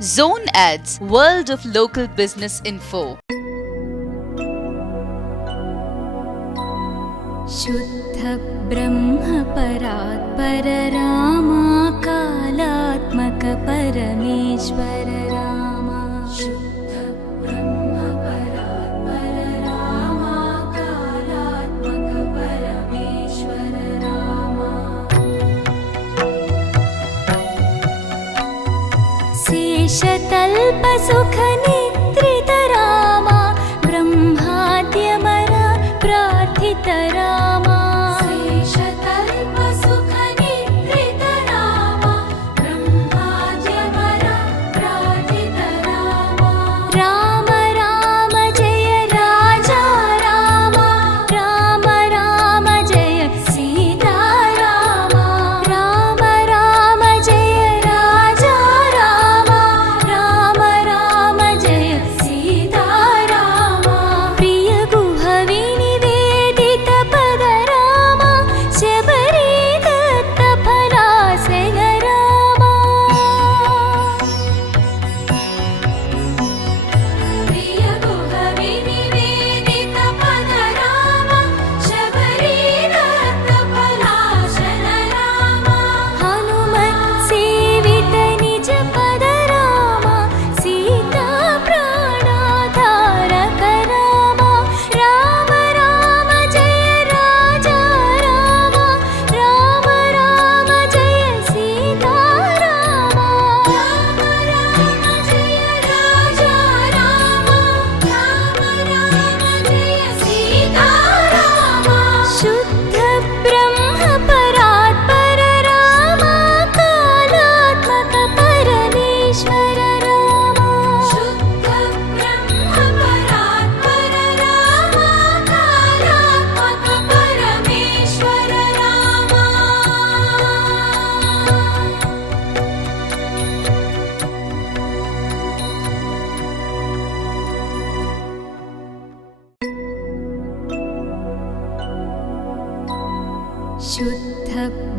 Zone Ads, World of Local Business Info. शुद्ध ब्रह्म परात्पर रामा कालात्मक परमेश्वर रामा। शुद्ध ब्रह्म परात्पर रामा कालात्मक परमेश्वर रामा। शेषतल्प सुख निद्रित रामा ब्रह्माद्यमर प्रार्थित रामा। शेषतल्प सुख निद्रित रामा ब्रह्माद्यमर प्रार्थित रामा। राम राम जय राजा रामा, राम राम जय सीता रामा। राम राम जय राजा रामा, राम राम जय सीता रामा। प्रिय गुहवि निवेदित पद रामा, शबरी दत्त फलासेन रामा। प्रिय गुहवि निवेदित पद रामा, शबरी दत्त फलासेन रामा। हनुमत् सेवित निज पद रामा, सीता प्राणाधारक रामा। राम राम जय राजा रामा, राम राम जय सीता रामा। राम राम जय राजा रामा, राम राम जय सीता रामा। शुद्ध ब्रह्म परात्पर रामा कालात्मक परमेश्वर रामा। शुद्ध ब्रह्म परात्पर रामा कालात्मक परमेश्वर रामा। शुद्ध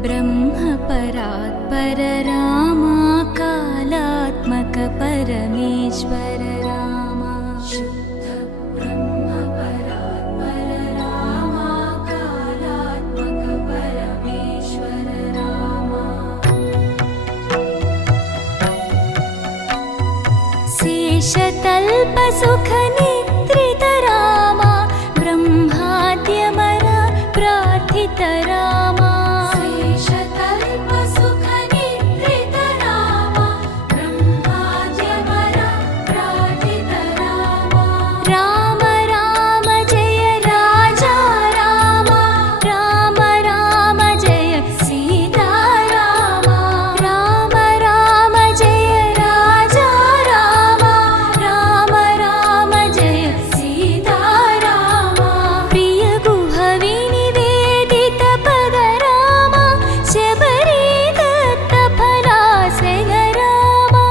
ब्रह्म परात्पर रामा कालात्मक परमेश्वर रामा। शुद्ध ब्रह्म परात्पर रामा कालात्मक परमेश्वर रामा। शेषतल्प सुख निद्रित रामा ब्रह्माद्यमर प्रार्थित रामा। शेषतल्प सुख निद्रित रामा ब्रह्माद्यमर प्रार्थित रामा। राम राम जय राजा रामा, राम राम जय सीता रामा। राम राम जय राजा रामा, राम राम जय सीता रामा। प्रिय गुहवि निवेदित पद रामा, शबरी दत्त फलासेन रामा।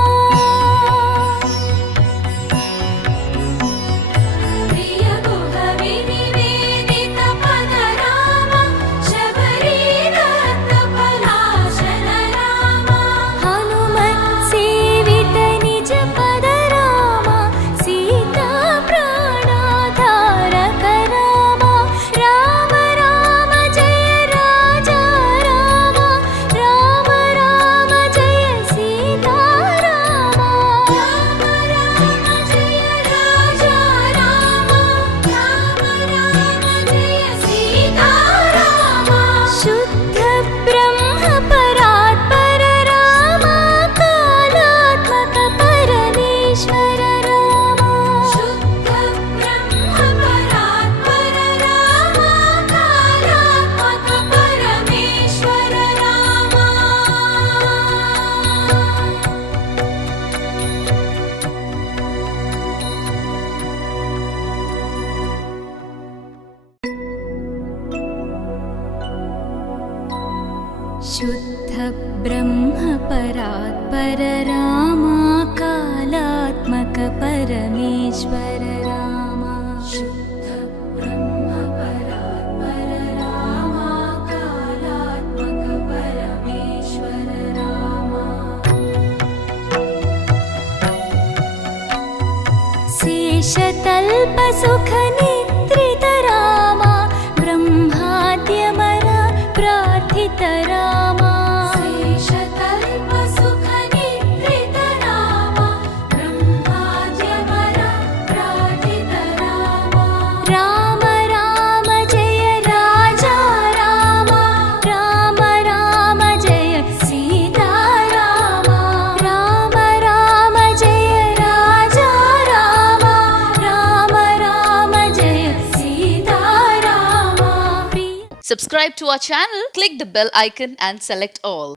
प्रिय गुहवि निवेदित पद रामा, शबरी दत्त फलासेन रामा। हनुमत् सेवित निज पद रामा, सीता प्राणाधारक रामा। राम राम जय राजा रामा, राम राम जय सीता रामा। राम राम जय राजा रामा, राम राम जय सीता रामा। शुद्ध ब्रह्म परात्पर रामा कालात्मक परमेश्वर रामा। शुद्ध ब्रह्म परात्पर रामा कालात्मक परमेश्वर रामा। शुद्ध ब्रह्म परात्पर रामा कालात्मक परमेश्वर रामा। शुद्ध ब्रह्म परात्पर रामा कालात्मक परमेश्वर रामा। शेषतल्पसुखनिद्रित रामा ब्रह्माद्यमर प्रार्थित रामा शेषतल्पसुखनिद्रित रामा ब्रह्माद्यमर प्रार्थित रामा राम राम जय राजा रामा राम राम जय सीता रामा राम राम जय राजा रामा राम राम जय Sita Rama Subscribe to our channel, click the bell icon and select all.